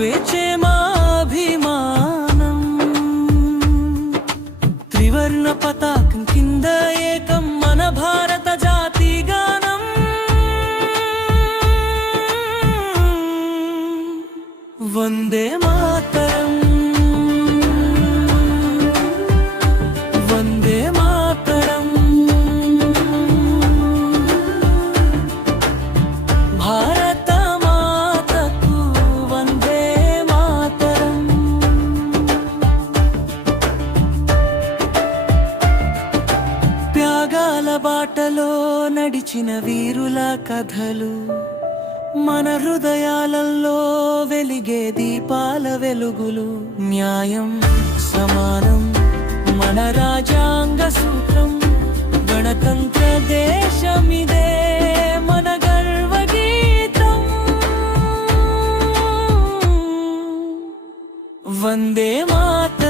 switch త్యాగాల బాటలో నడిచిన వీరుల కథలు మన హృదయాలలో వెలిగే దీపాల వెలుగులు న్యాయం సమానం మన రాజాంగ సూత్రం గణతంత్ర దేశమిదే మన గర్వగీతం వందే మాతరం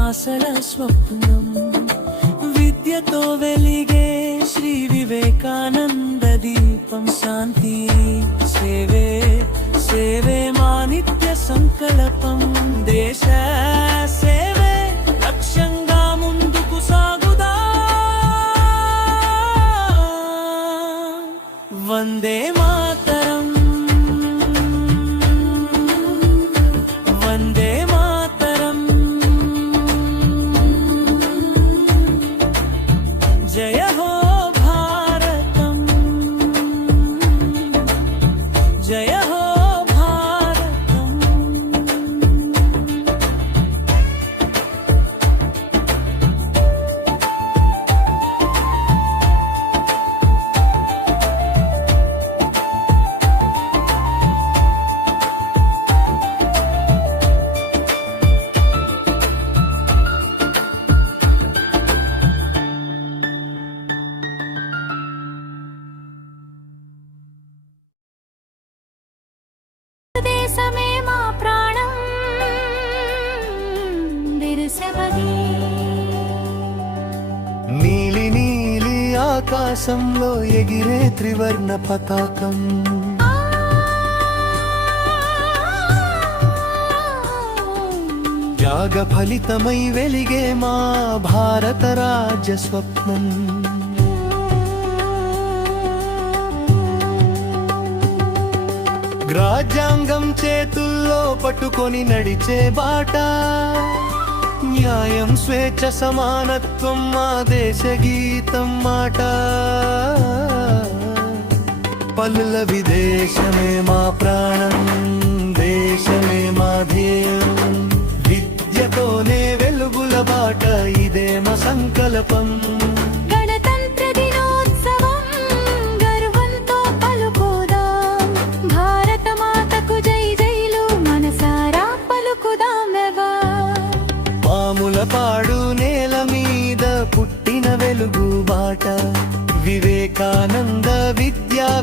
ఆశల స్వప్నం. విద్యతో వెలిగే శ్రీ వివేకానంద దీపం శాంతి. సేవే సేవే మా నిత్య సంకల్పం. దేశ సేవే లక్ష్యంగా ముందుకు సాగుదా. వందే నీలి నీలి ఆకాశంలో ఎగిరే త్రివర్ణ పతాకం. త్యాగ ఫలితమై వెలిగే మా భారత రాజ్య స్వప్నం. రాజ్యాంగం చేతుల్లో పట్టుకొని నడిచే బాట. న్యాయం స్వేచ్ఛ సమానత్వం మా దేశ గీతం మాట. పల్ల విదేశమే మా ప్రాణం దేశమే మా ధ్యేయం. విద్యతోనే వెలుగుల బాట ఇదే మా సంకల్పం.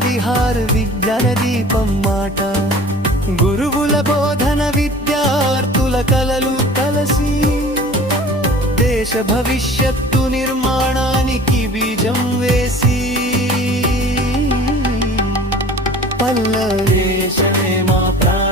విద్యా విహార విజ్ఞాన దీపం మాట. గురువుల బోధన విద్యార్థుల కలలు కలసి దేశ భవిష్యత్తు నిర్మాణానికి బీజం వేసి. పల్ల దేశమే మా ప్రాణ.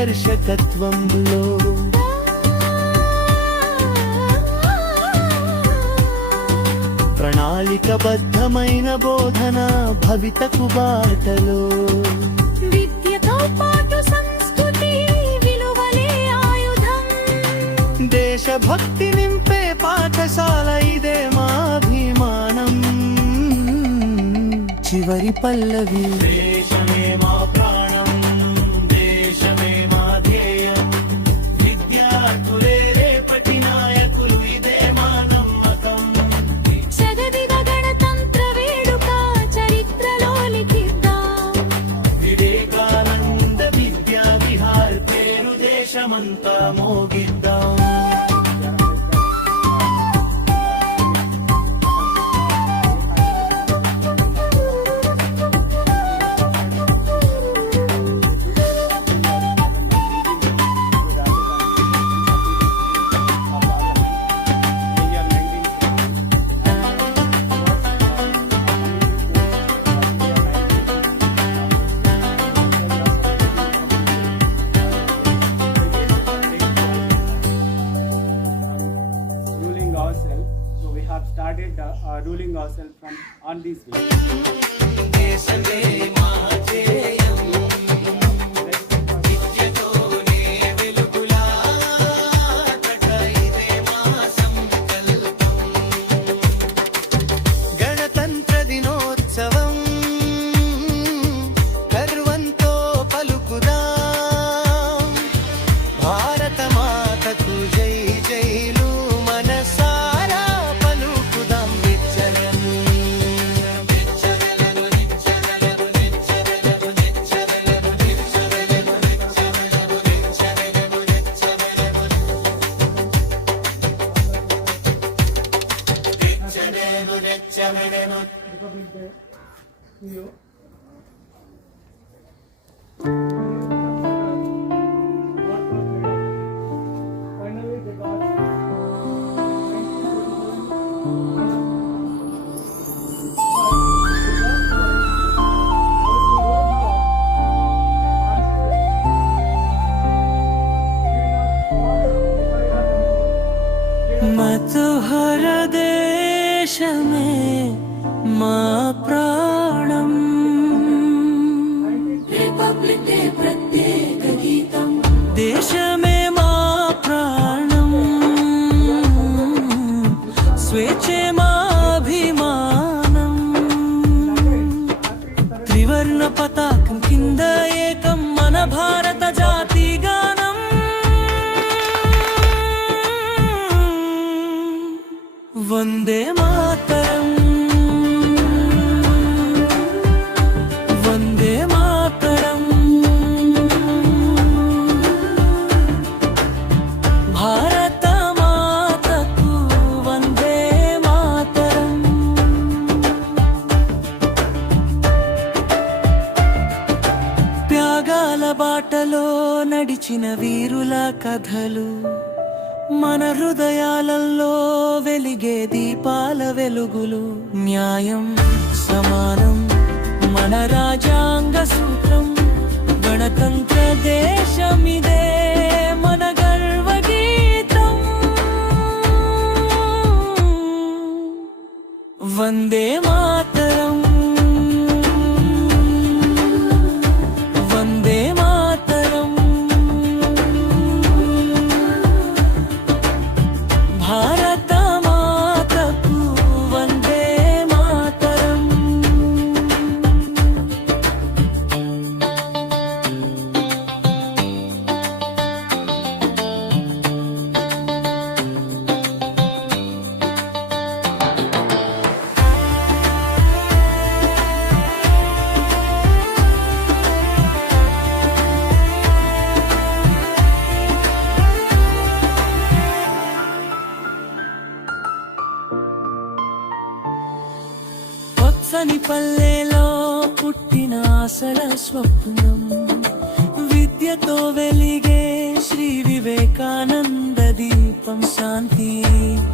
మార్గదర్శకత్వంలో ప్రణాళికబద్ధమైన బోధన భవితకు బాటలో. విద్యతో పాటు సంస్కృతి విలువలే ఆయుధం. దేశభక్తి నింపే పాఠశాల ఇదే మా అభిమానం చివరి పల్లవి. దేశమే మా 왜요? బాటలో నడిచిన వీరుల కథలు మన హృదయాలలో వెలిగే దీపాల వెలుగులు న్యాయం సమానం మన రాజాంగ సూత్రం గణతంత్ర దేశమిదే మన గర్వగీతం వందే మాత పుట్టిన ఆశల స్వప్నం. విద్యతో వెలిగే శ్రీ వివేకానంద దీపం శాంతి.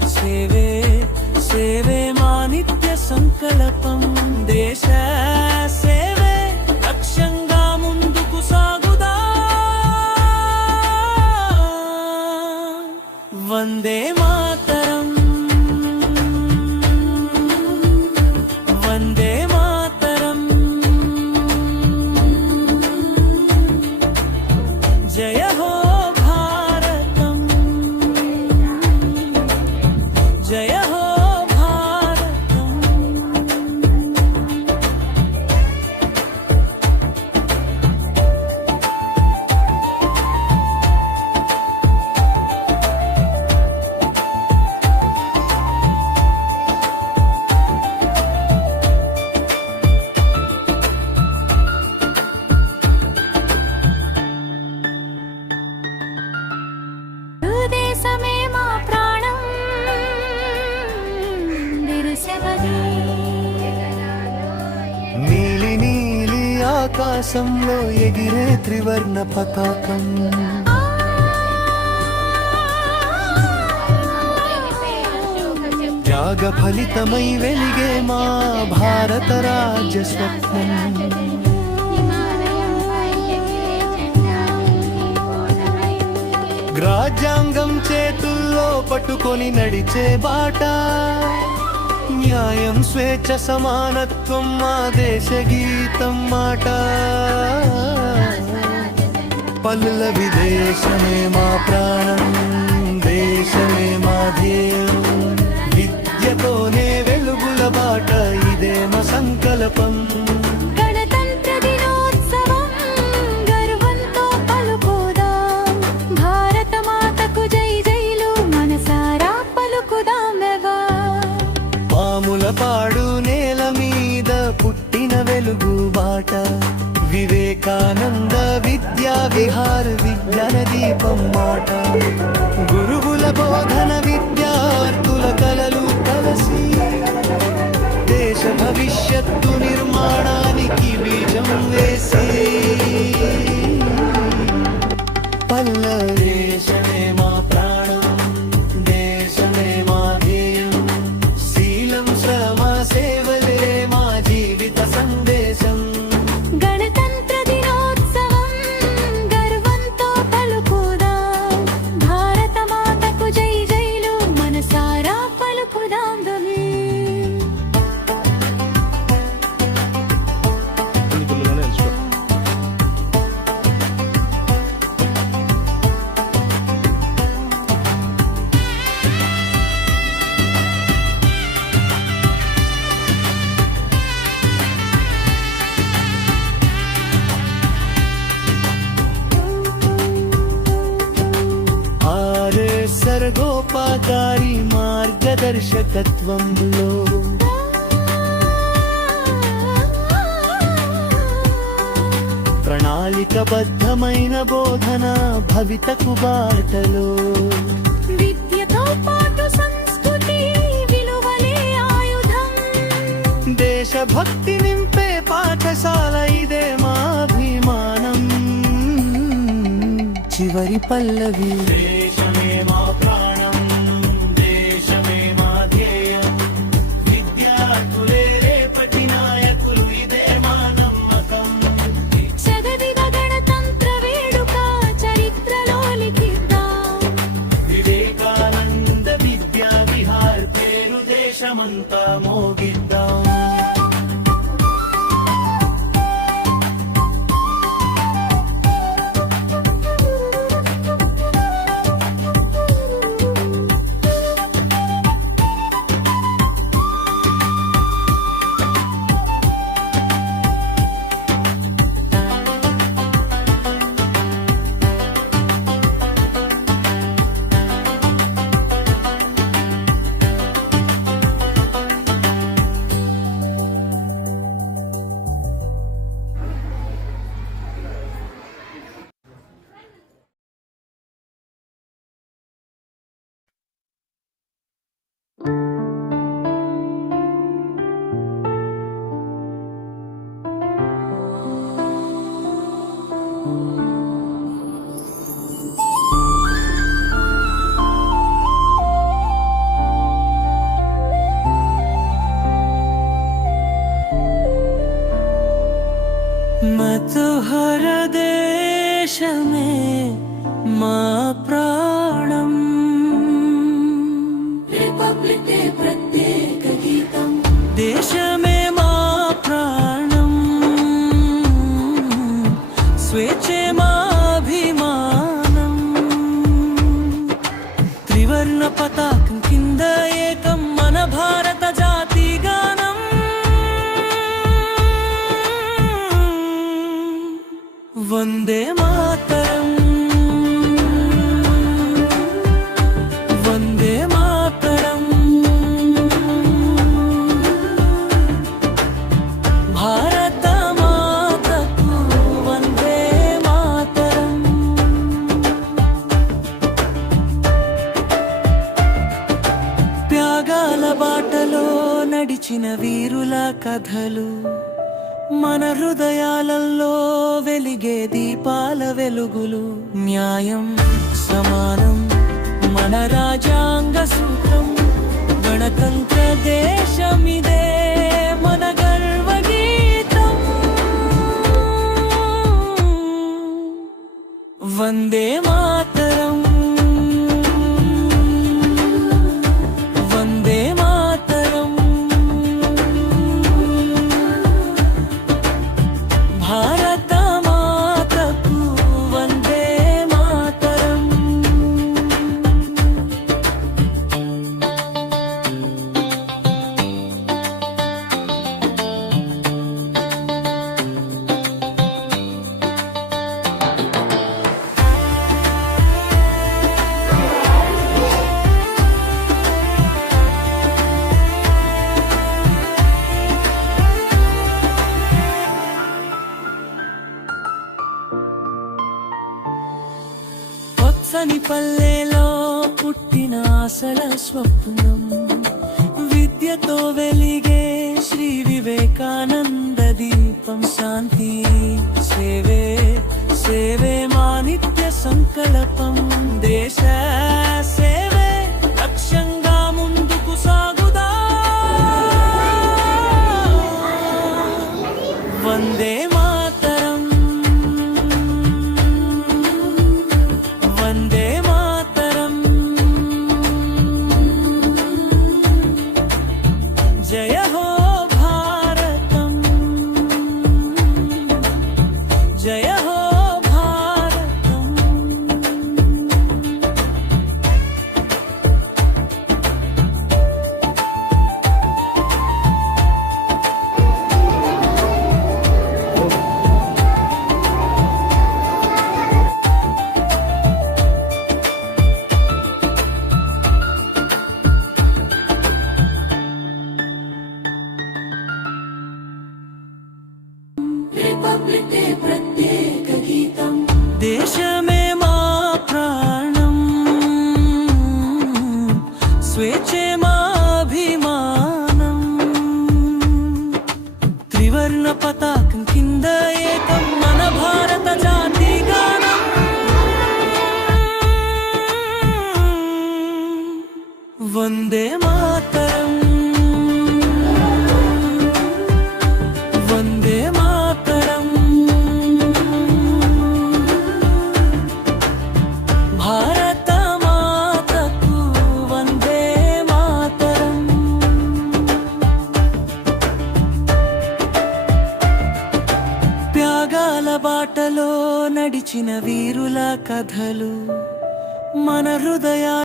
సేవే సేవే మా నిత్య సంకల్పం. దేశ సేవే లక్ష్యంగా ముందుకు సాగుదా. వందే మా ఆకాశంలో ఎగిరే త్రివర్ణ పతాకం. త్యాగ ఫలితమై వెలిగే మా భారత రాజ్య స్వప్నం రాజ్యాంగం చేతుల్లో పట్టుకొని నడిచే బాటా. న్యాయం స్వేచ్ఛ సమానత్వం మా దేశ గీతం మాట. పల్లవి దేశమే మా ప్రాణం. దర్శకత్వంలో ప్రణాళికబద్ధమైన బోధన భవితకు బాటలో. విద్యతో పాటు సంస్కృతి విలువలే ఆయుధం. దేశభక్తి నింపే పాఠశాల ఇదే మాభిమానం చివరి పల్లవి. దేశమే మా త్రివర్ణ పతాకం కింద ఏకం మన భారత జాతి గానం. వందే మాతరం. నడిచిన వీరుల కథలు మన హృదయాలలో వెలిగే దీపాల వెలుగులు. న్యాయం సమానం మన రాజాంగ సూత్రం. గణతంత్ర దేశమిదే మన గర్వగీతం వందే మాతరం. స్వప్నం. విద్యతో వెలిగే శ్రీ వివేకానంద దీపం శాంతి. సేవే సేవే మా నిత్య సంకల్పం. దేశ పతాకం